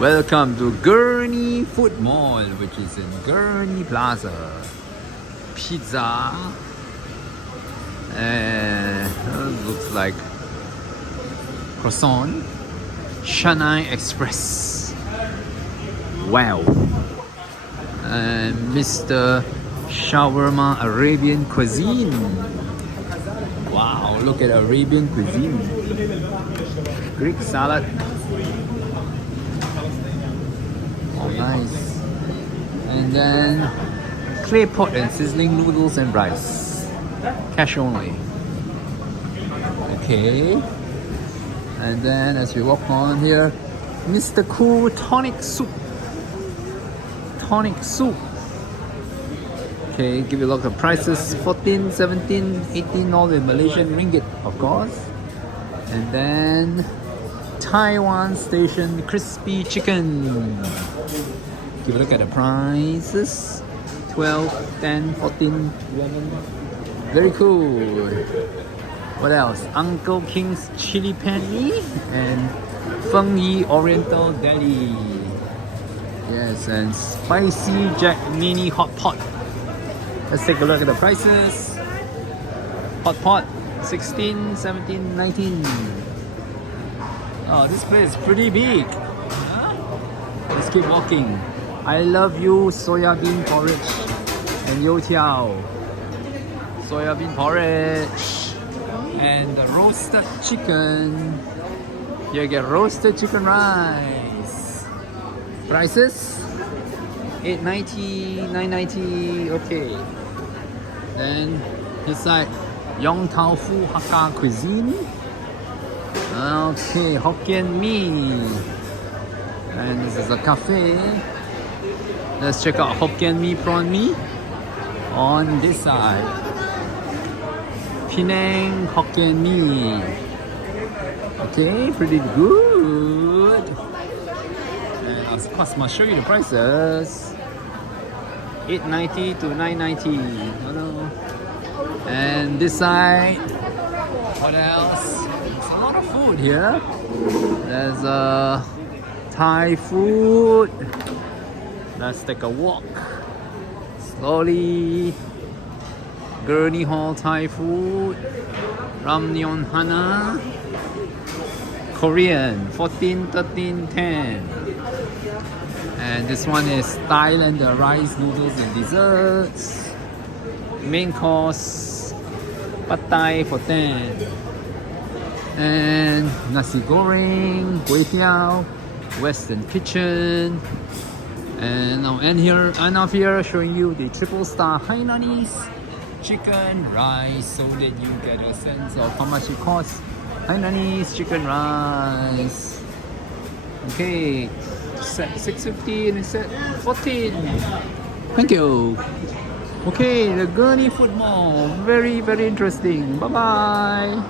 Welcome to Gurney Food Mall, which is in Gurney Plaza. Pizza. And looks like croissant. Shanghai Express. Wow. And Mr. Shawarma Arabian Cuisine. Wow, look at Arabian cuisine. Greek salad. Oh, nice. And then clay pot and sizzling noodles and rice. Cash only. Okay. And then as we walk on here, Mr. Cool tonic soup. Tonic soup. Okay, give you a look at prices. 14, 17, 18 all in Malaysian ringgit, of course. And then Taiwan Station crispy chicken. Give a look at the prices. 12, 10, 14, 11. Very cool. What else? Uncle King's chili pani and Feng Yi Oriental Deli. Yes, and spicy Jack mini hot pot. Let's take a look at the prices. Hot pot 16, 17, 19. Oh, this place is pretty big. Huh? Let's keep walking. I love you soya bean porridge and youtiao. Soya bean porridge and the roasted chicken. You get roasted chicken rice. Prices? $8.90, $9.90. Okay. Then this side, Yong Tau Fu Hakka cuisine. Okay, Hokkien Mee. And this is a cafe. Let's check out Hokkien Mee prawn mee on this side. Penang Hokkien Mee. Okay, pretty good. And of course, I'll show you the prices. $8.90 to $9.90. Hello. And this side, what else? There's a lot of food here. There's Thai food. Let's take a walk. Slowly. Gurney Hall Thai food. Ramyeon Hana. Korean 14, 13, 10. And this one is Thailand, the rice, noodles and desserts. Main course, Pad Thai for 10. And nasi goreng, kway teow, Western kitchen. And I'll end off here showing you the triple star Hainanese chicken rice so that you get a sense of how much it costs. Hainanese chicken rice. Okay, set 650 and it's set 14. Thank you. Okay, the Gurney Food Mall. Very, very interesting. Bye bye.